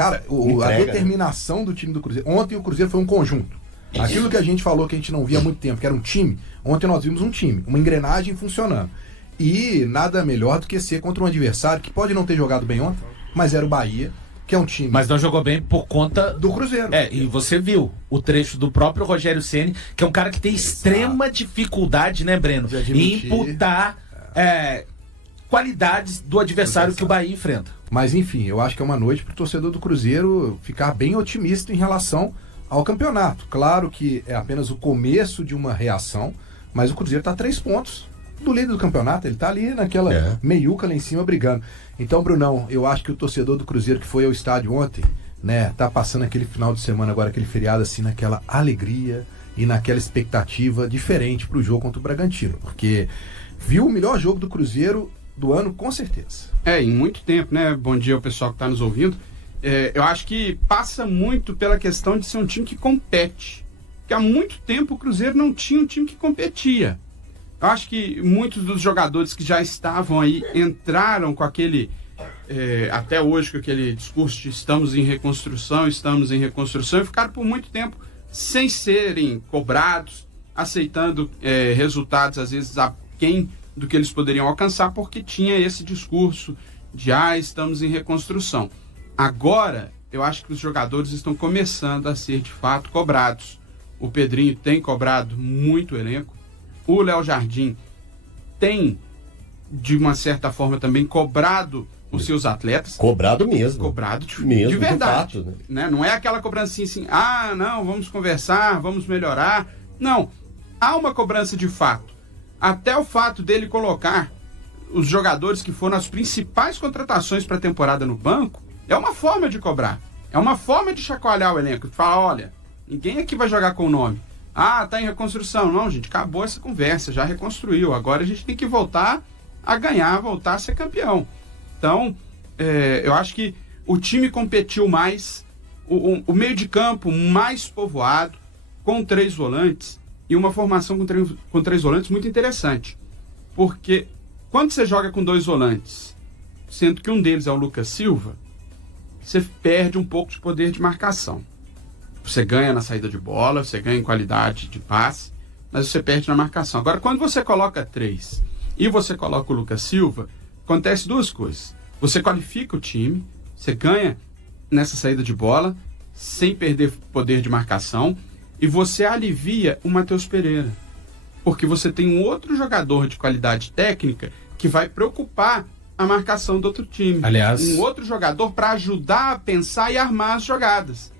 Cara, a determinação do time do Cruzeiro. Ontem o Cruzeiro foi um conjunto. Aquilo que a gente falou que a gente não via há muito tempo, que era um time, ontem nós vimos um time, uma engrenagem funcionando. E nada melhor do que ser contra um adversário que pode não ter jogado bem ontem, mas era o Bahia, que é um time... Mas não jogou bem por conta... do Cruzeiro. E você viu o trecho do próprio Rogério Ceni, que é um cara que tem extrema dificuldade, né, Breno? Em imputar qualidades do adversário que o Bahia enfrenta. Mas enfim, eu acho que é uma noite para o torcedor do Cruzeiro ficar bem otimista em relação ao campeonato. Claro que é apenas o começo de uma reação, mas o Cruzeiro está a 3 pontos do líder do campeonato, ele tá ali naquela meiuca lá em cima brigando. Então, Brunão, eu acho que o torcedor do Cruzeiro que foi ao estádio ontem, né, tá passando aquele final de semana agora, aquele feriado assim, naquela alegria e naquela expectativa diferente pro jogo contra o Bragantino, porque viu o melhor jogo do Cruzeiro do ano, com certeza. Em muito tempo, né? Bom dia ao pessoal que tá nos ouvindo. Eu acho que passa muito pela questão de ser um time que compete, porque há muito tempo o Cruzeiro não tinha um time que competia. Eu acho que muitos dos jogadores que já estavam aí entraram com aquele, até hoje, com aquele discurso de estamos em reconstrução, e ficaram por muito tempo sem serem cobrados, aceitando resultados, às vezes, aquém do que eles poderiam alcançar, porque tinha esse discurso de estamos em reconstrução. Agora, eu acho que os jogadores estão começando a ser, de fato, cobrados. O Pedrinho tem cobrado muito o elenco. O Léo Jardim tem, de uma certa forma, também cobrado os seus atletas. Cobrado mesmo. Cobrado de De verdade. fato, né? Não é aquela cobrança assim, não, vamos conversar, vamos melhorar. Não, há uma cobrança de fato. Até o fato dele colocar os jogadores que foram as principais contratações para a temporada no banco, é uma forma de cobrar. É uma forma de chacoalhar o elenco. De falar, olha, ninguém aqui vai jogar com o nome. Tá em reconstrução. Não, gente, acabou essa conversa, já reconstruiu. Agora a gente tem que voltar a ganhar, voltar a ser campeão. Então, eu acho que o time competiu mais, o meio de campo mais povoado, com 3 volantes, e uma formação com 3 volantes muito interessante. Porque quando você joga com 2 volantes, sendo que um deles é o Lucas Silva, você perde um pouco de poder de marcação. Você ganha na saída de bola, você ganha em qualidade de passe, mas você perde na marcação. Agora, quando você coloca 3 e você coloca o Lucas Silva, acontece 2 coisas. Você qualifica o time, você ganha nessa saída de bola, sem perder poder de marcação, e você alivia o Matheus Pereira. Porque você tem um outro jogador de qualidade técnica que vai preocupar a marcação do outro time. Aliás, um outro jogador para ajudar a pensar e armar as jogadas.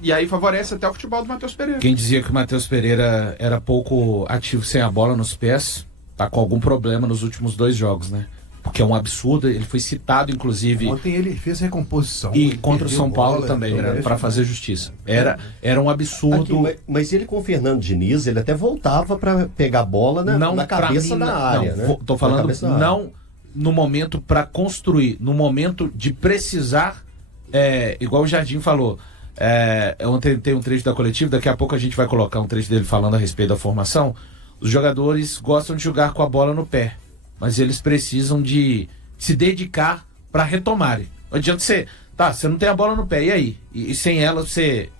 E aí favorece até o futebol do Matheus Pereira. Quem dizia que o Matheus Pereira era pouco ativo sem a bola nos pés, tá com algum problema nos últimos 2 jogos, né? Porque é um absurdo, ele foi citado, inclusive... Ontem ele fez recomposição. E contra o São Paulo também, para fazer justiça. Era um absurdo... Aqui, mas ele com o Fernando Diniz, ele até voltava para pegar a bola na cabeça da área, né? Tô falando não no momento para construir, no momento de precisar, igual o Jardim falou... ontem tem um trecho da coletiva, daqui a pouco a gente vai colocar um trecho dele falando a respeito da formação. Os jogadores gostam de jogar com a bola no pé, mas eles precisam de se dedicar para retomarem. Não adianta você não tem a bola no pé, e aí? E sem ela você...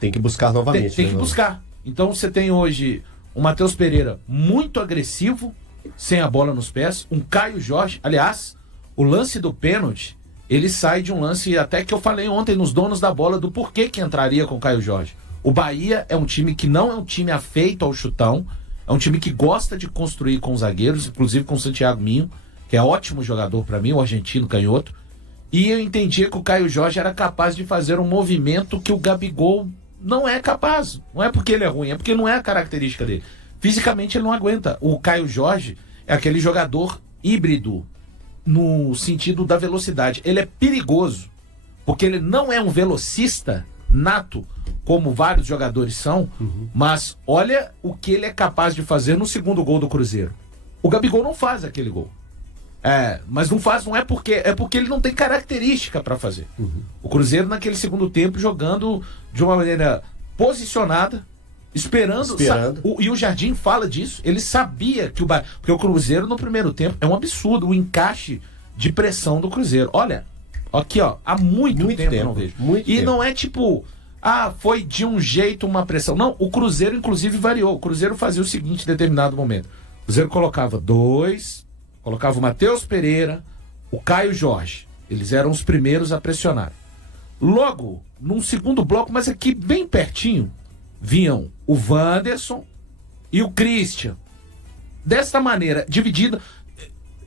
Tem que buscar novamente. Tem que buscar. Então você tem hoje um Matheus Pereira muito agressivo, sem a bola nos pés, um Caio Jorge, aliás, o lance do pênalti, ele sai de um lance até que eu falei ontem nos donos da bola do porquê que entraria com o Caio Jorge. O Bahia é um time que não é um time afeito ao chutão, é um time que gosta de construir com os zagueiros, inclusive com o Santiago Minho, que é ótimo jogador para mim, o argentino canhoto. E eu entendia que o Caio Jorge era capaz de fazer um movimento que o Gabigol não é capaz. Não é porque ele é ruim, é porque não é a característica dele. Fisicamente ele não aguenta. O Caio Jorge é aquele jogador híbrido, no sentido da velocidade. Ele é perigoso, porque ele não é um velocista nato, como vários jogadores são, mas olha o que ele é capaz de fazer no segundo gol do Cruzeiro. O Gabigol não faz aquele gol. Mas não faz, não é porque ele não tem característica para fazer. O Cruzeiro naquele segundo tempo jogando de uma maneira posicionada, esperando. E o Jardim fala disso. Ele sabia que porque o Cruzeiro no primeiro tempo é um absurdo o encaixe de pressão do Cruzeiro. Olha Aqui, ó, há muito tempo eu não vejo. E tempo. não é tipo, foi de um jeito uma pressão. Não, o Cruzeiro, inclusive, variou. O Cruzeiro fazia o seguinte em determinado momento. O Cruzeiro colocava colocava o Matheus Pereira, o Caio Jorge. Eles eram os primeiros a pressionar. Logo, num segundo bloco, mas aqui bem pertinho, vinham o Wanderson e o Christian. Desta maneira,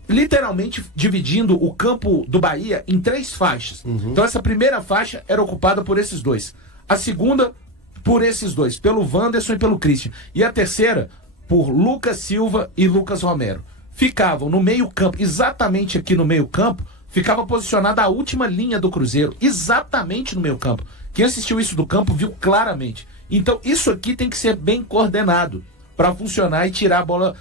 literalmente dividindo o campo do Bahia em 3 faixas. Então essa primeira faixa era ocupada por esses 2. A segunda, por esses 2, pelo Wanderson e pelo Christian. E a terceira, por Lucas Silva e Lucas Romero. Ficavam no meio campo, exatamente aqui no meio campo, ficava posicionada a última linha do Cruzeiro, exatamente no meio campo. Quem assistiu isso do campo viu claramente. Então isso aqui tem que ser bem coordenado para funcionar e tirar a bola,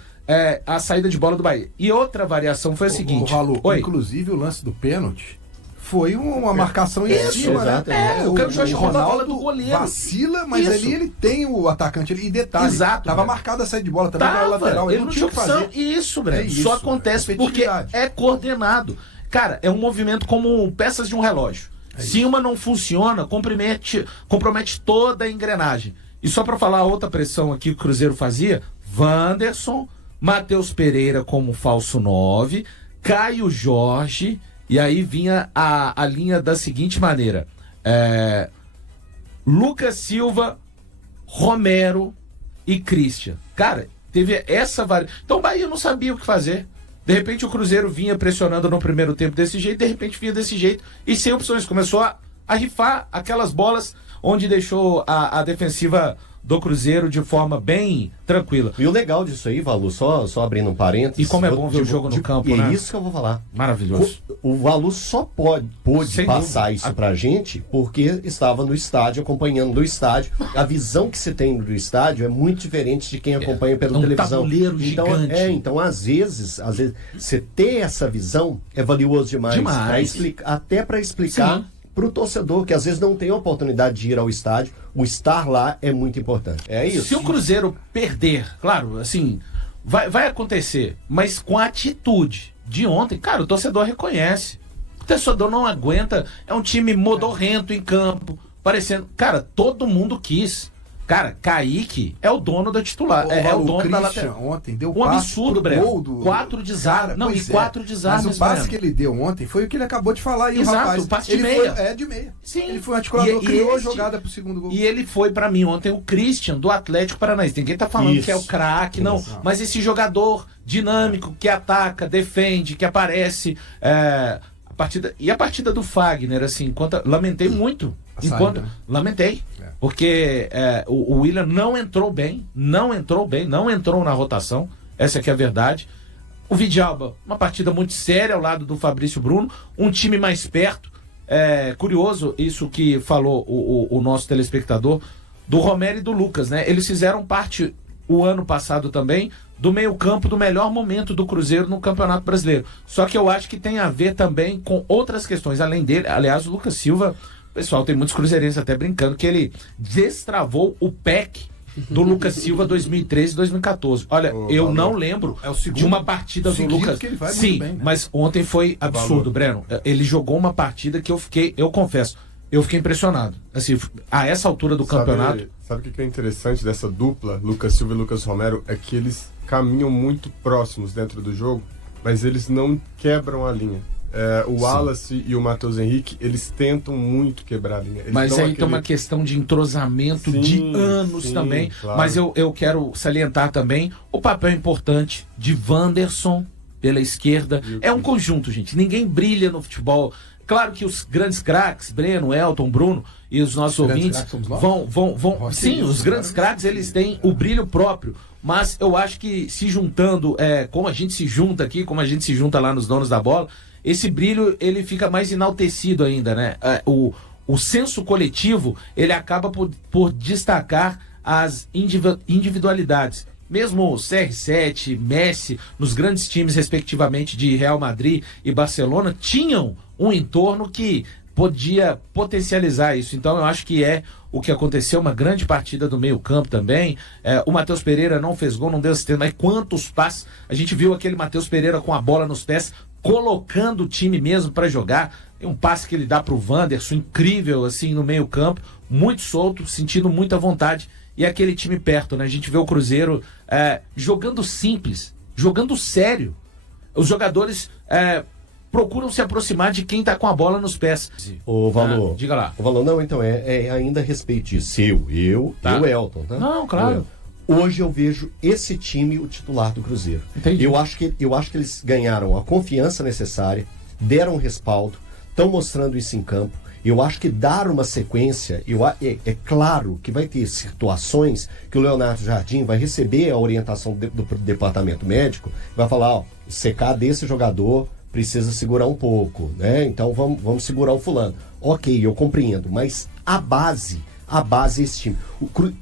a saída de bola do Bahia. E outra variação foi a seguinte. Inclusive o lance do pênalti foi uma marcação em cima, né? O Caio Jorge rouba a bola do goleiro. Vacila, mas ali ele tem o atacante ali. E detalhe, exato, tava marcada a saída de bola também na lateral. Ele não tinha o que fazer. Isso, Breno. Só acontece porque é coordenado. Cara, é um movimento como peças de um relógio. Se uma não funciona, compromete toda a engrenagem. E só para falar outra pressão aqui que o Cruzeiro fazia, Wanderson, Matheus Pereira como falso 9, Caio Jorge, e aí vinha a linha da seguinte maneira. Lucas Silva, Romero e Christian. Cara, teve essa variação. Então o Bahia não sabia o que fazer. De repente o Cruzeiro vinha pressionando no primeiro tempo desse jeito, de repente vinha desse jeito e sem opções. Começou a rifar aquelas bolas onde deixou a defensiva do Cruzeiro de forma bem tranquila. E o legal disso aí, Valu, só abrindo um parênteses... E como é bom ver o jogo no campo, né? É isso que eu vou falar. Maravilhoso. O Valu só pôde passar isso pra gente porque estava no estádio, acompanhando do estádio. A visão que você tem do estádio é muito diferente de quem acompanha pela televisão. Tabuleiro gigante. Então, às vezes, você ter essa visão é valioso demais. Até para explicar... Sim. Para o torcedor, que às vezes não tem a oportunidade de ir ao estádio, o estar lá é muito importante. É isso. Se o Cruzeiro perder, claro, assim, vai acontecer, mas com a atitude de ontem, cara, o torcedor reconhece. O torcedor não aguenta, é um time modorrento em campo, parecendo... Cara, todo mundo quis. Cara, Kaique é o dono da titular, é o dono da lateral. Ontem deu um absurdo, Breno. 4 desarmes. Não, e 4 desarmes. Mas o passe que ele deu ontem foi o que ele acabou de falar. E exato, o rapaz, o passe de meia. De meia. Sim. Ele foi um articulador, criou a jogada pro segundo gol. E ele foi, pra mim, ontem, o Christian do Atlético Paranaense. Ninguém tá falando que é o craque, não. Mas esse jogador dinâmico que ataca, defende, que aparece. A partida do Fagner, assim, lamentei muito. Lamentei. Porque o William não entrou bem, não entrou na rotação, essa que é a verdade. O Vidalba, uma partida muito séria ao lado do Fabrício Bruno, um time mais perto. Curioso isso que falou o nosso telespectador, do Romero e do Lucas, né? Eles fizeram parte, o ano passado também, do meio-campo do melhor momento do Cruzeiro no Campeonato Brasileiro. Só que eu acho que tem a ver também com outras questões, além dele. Aliás, o Lucas Silva... Pessoal, tem muitos cruzeirenses até brincando que ele destravou o PEC do Lucas Silva 2013 e 2014. Olha, eu não lembro de uma partida do Lucas. Sim, bem, né? Mas ontem foi absurdo, Breno. Ele jogou uma partida que eu confesso, eu fiquei impressionado. Assim, a essa altura do campeonato. Sabe o que é interessante dessa dupla, Lucas Silva e Lucas Romero? É que eles caminham muito próximos dentro do jogo, mas eles não quebram a linha. O Wallace e o Matheus Henrique, eles tentam muito quebrar a linha. Mas aí tem uma questão de entrosamento de anos também. Claro. Mas eu quero salientar também o papel importante de Wanderson pela esquerda. É um conjunto, gente. Ninguém brilha no futebol. Claro que os grandes craques, Breno, Elton, Bruno e os nossos ouvintes vão. Sim, os grandes craques, eles têm o brilho próprio. Mas eu acho que se juntando, como a gente se junta aqui, como a gente se junta lá nos Donos da Bola, esse brilho ele fica mais enaltecido ainda, né? O senso coletivo ele acaba por destacar as individualidades. Mesmo CR7, Messi, nos grandes times respectivamente de Real Madrid e Barcelona, tinham um entorno que podia potencializar isso. Então eu acho que é o que aconteceu, uma grande partida do meio campo também. O Matheus Pereira não fez gol, não deu assistência, mas quantos passes. A gente viu aquele Matheus Pereira com a bola nos pés colocando o time mesmo para jogar. Tem um passe que ele dá pro Wanderson, incrível, assim, no meio campo, muito solto, sentindo muita vontade. E aquele time perto, né? A gente vê o Cruzeiro jogando simples, jogando sério. Os jogadores procuram se aproximar de quem tá com a bola nos pés. O Valor. Diga lá. O Valor, não, então, ainda a respeito disso. Eu, Elton, tá? Não, claro. Hoje eu vejo esse time o titular do Cruzeiro. Entendi. Eu acho que eles ganharam a confiança necessária, deram respaldo, estão mostrando isso em campo. Eu acho que dar uma sequência, é claro que vai ter situações que o Leonardo Jardim vai receber a orientação do departamento médico, vai falar, ó, o CK desse jogador precisa segurar um pouco, né? Então vamos segurar o fulano. Ok, eu compreendo, mas a base é esse time.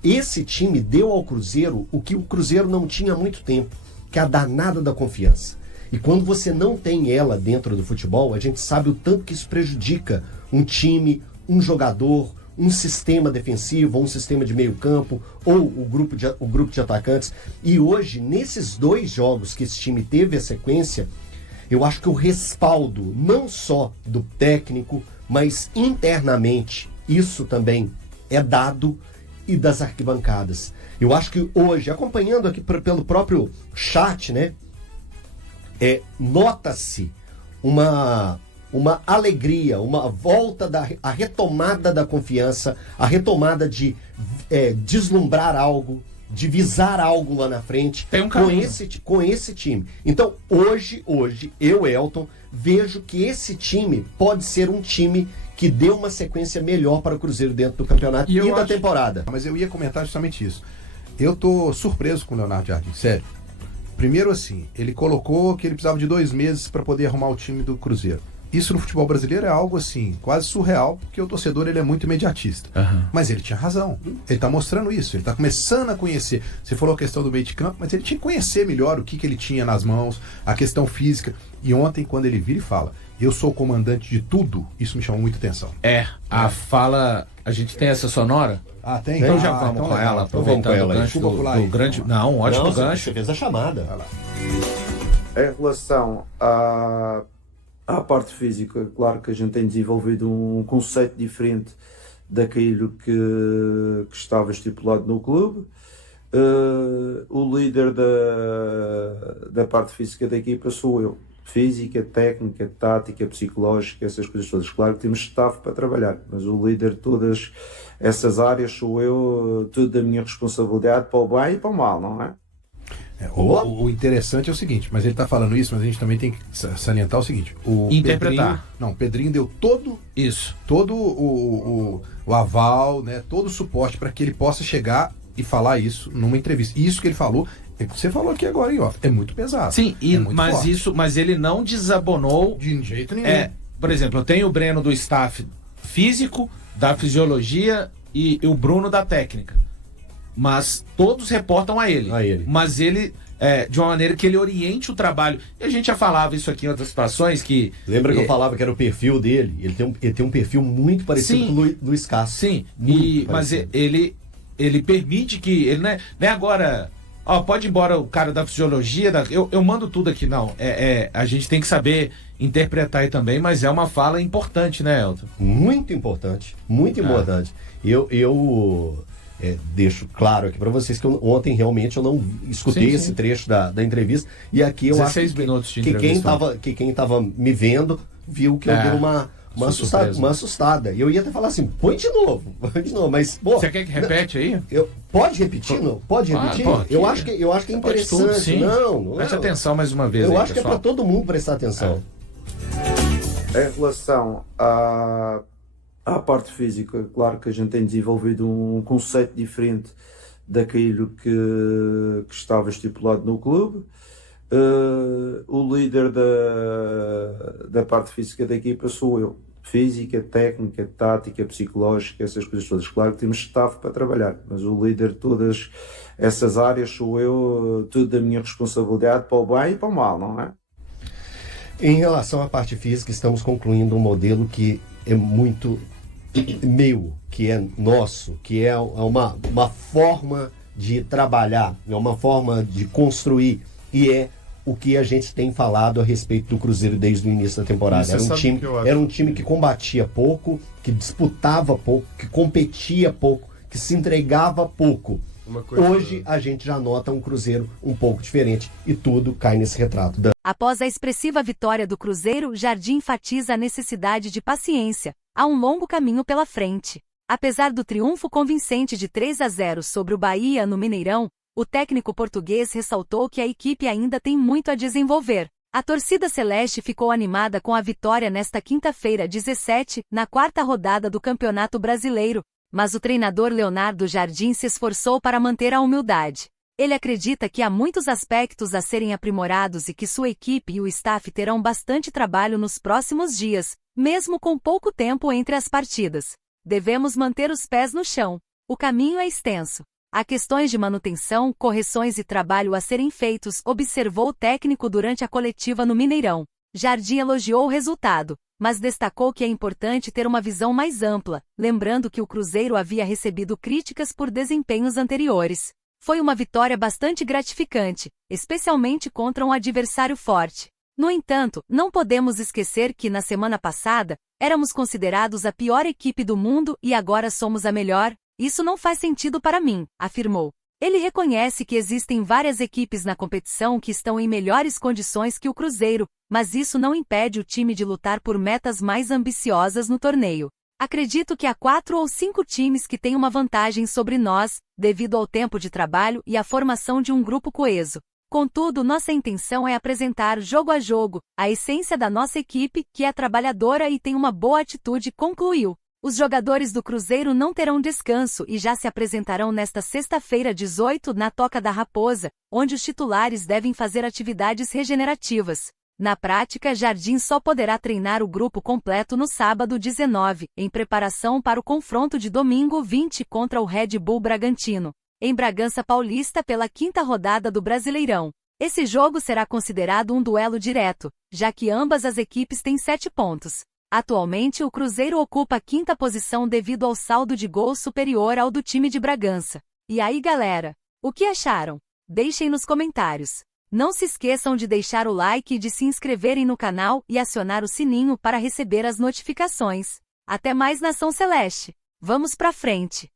Esse time deu ao Cruzeiro o que o Cruzeiro não tinha há muito tempo, que é a danada da confiança. E quando você não tem ela dentro do futebol, a gente sabe o tanto que isso prejudica um time, um jogador, um sistema defensivo, ou um sistema de meio campo, ou o grupo de atacantes. E hoje, nesses 2 jogos que esse time teve a sequência, eu acho que o respaldo, não só do técnico, mas internamente, isso também é dado, e das arquibancadas. Eu acho que hoje, acompanhando aqui pelo próprio chat, né, nota-se uma alegria, uma volta a retomada da confiança, a retomada de deslumbrar algo, de visar algo lá na frente. Tem um com esse time. Então, hoje, eu, Elton, vejo que esse time pode ser um time que dê uma sequência melhor para o Cruzeiro dentro do campeonato e da temporada. Mas eu ia comentar justamente isso. Eu tô surpreso com o Leonardo Jardim, sério. Primeiro assim, ele colocou que ele precisava de 2 meses para poder arrumar o time do Cruzeiro. Isso no futebol brasileiro é algo assim, quase surreal, porque o torcedor ele é muito imediatista. Uhum. Mas ele tinha razão. Ele tá mostrando isso, ele tá começando a conhecer. Você falou a questão do meio de campo, mas ele tinha que conhecer melhor o que ele tinha nas mãos, a questão física. E ontem, quando ele vira e fala, eu sou o comandante de tudo, isso me chamou muita atenção. A fala, a gente tem essa sonora? Ah, tem? Então já vamos então com legal. ela, Então vamos aproveitando com o ela. gancho Desculpa pular aí. do grande... Não, ótimo gancho. Você fez a chamada. Vai lá. Em relação à parte física, claro que a gente tem desenvolvido um conceito diferente daquilo que estava estipulado no clube. O líder da parte física da equipa sou eu. Física, técnica, tática, psicológica, essas coisas todas. Claro que temos staff para trabalhar, mas o líder de todas essas áreas sou eu, tudo da minha responsabilidade, para o bem e para o mal, não é? O interessante é o seguinte, mas ele está falando isso, mas a gente também tem que salientar o seguinte: o interpretar. Pedrinho deu todo o aval, né, todo o suporte para que ele possa chegar e falar isso numa entrevista. Isso que ele falou, você falou aqui agora em off, é muito pesado. Sim, mas ele não desabonou de jeito nenhum. Por exemplo, eu tenho o Breno do staff físico, da fisiologia e o Bruno da técnica. Mas todos reportam a ele. Mas ele, de uma maneira que ele oriente o trabalho. E a gente já falava isso aqui em outras situações que... Lembra que eu falava que era o perfil dele? Ele tem um perfil muito parecido com o Luiz Castro. Sim, mas ele permite que... Ele não é agora... pode ir embora o cara da fisiologia, eu mando tudo aqui. Não, a gente tem que saber interpretar aí também, mas é uma fala importante, né, Elton? Muito importante, muito importante. Eu deixo claro aqui para vocês que ontem realmente eu não escutei esse trecho da entrevista, e aqui eu acho 16 minutos de que quem tava me vendo viu que eu dei uma assustada. E eu ia até falar assim, põe de novo, mas... Você quer que repete aí? Pode repetir, não? Pode repetir? Eu acho que é interessante. Tudo, sim. Preste atenção mais uma vez. Eu acho que é para todo mundo prestar atenção. Em relação à parte física, claro que a gente tem desenvolvido um conceito diferente daquilo que estava estipulado no clube. O líder da parte física da equipa sou eu. Física, técnica, tática, psicológica, essas coisas todas. Claro que temos staff para trabalhar, mas o líder de todas essas áreas sou eu, tudo da minha responsabilidade, para o bem e para o mal, não é? Em relação à parte física, estamos concluindo um modelo que é muito meu, que é nosso, que é uma forma de trabalhar, é uma forma de construir, e é o que a gente tem falado a respeito do Cruzeiro desde o início da temporada. Era um time que combatia pouco, que disputava pouco, que competia pouco, que se entregava pouco. Hoje a gente já nota um Cruzeiro um pouco diferente e tudo cai nesse retrato. Após a expressiva vitória do Cruzeiro, Jardim enfatiza a necessidade de paciência. Há um longo caminho pela frente. Apesar do triunfo convincente de 3-0 sobre o Bahia no Mineirão, o técnico português ressaltou que a equipe ainda tem muito a desenvolver. A torcida celeste ficou animada com a vitória nesta quinta-feira 17, na 4ª rodada do Campeonato Brasileiro, mas o treinador Leonardo Jardim se esforçou para manter a humildade. Ele acredita que há muitos aspectos a serem aprimorados e que sua equipe e o staff terão bastante trabalho nos próximos dias, mesmo com pouco tempo entre as partidas. Devemos manter os pés no chão. O caminho é extenso. Há questões de manutenção, correções e trabalho a serem feitos, observou o técnico durante a coletiva no Mineirão. Jardim elogiou o resultado, mas destacou que é importante ter uma visão mais ampla, lembrando que o Cruzeiro havia recebido críticas por desempenhos anteriores. Foi uma vitória bastante gratificante, especialmente contra um adversário forte. No entanto, não podemos esquecer que, na semana passada, éramos considerados a pior equipe do mundo e agora somos a melhor. Isso não faz sentido para mim, afirmou. Ele reconhece que existem várias equipes na competição que estão em melhores condições que o Cruzeiro, mas isso não impede o time de lutar por metas mais ambiciosas no torneio. Acredito que há 4 ou 5 times que têm uma vantagem sobre nós, devido ao tempo de trabalho e à formação de um grupo coeso. Contudo, nossa intenção é apresentar jogo a jogo a essência da nossa equipe, que é trabalhadora e tem uma boa atitude, concluiu. Os jogadores do Cruzeiro não terão descanso e já se apresentarão nesta sexta-feira 18 na Toca da Raposa, onde os titulares devem fazer atividades regenerativas. Na prática, Jardim só poderá treinar o grupo completo no sábado 19, em preparação para o confronto de domingo 20 contra o Red Bull Bragantino, em Bragança Paulista pela 5ª rodada do Brasileirão. Esse jogo será considerado um duelo direto, já que ambas as equipes têm 7 pontos. Atualmente o Cruzeiro ocupa a 5ª posição devido ao saldo de gols superior ao do time de Bragança. E aí, galera? O que acharam? Deixem nos comentários. Não se esqueçam de deixar o like e de se inscreverem no canal e acionar o sininho para receber as notificações. Até mais, Nação Celeste! Vamos pra frente!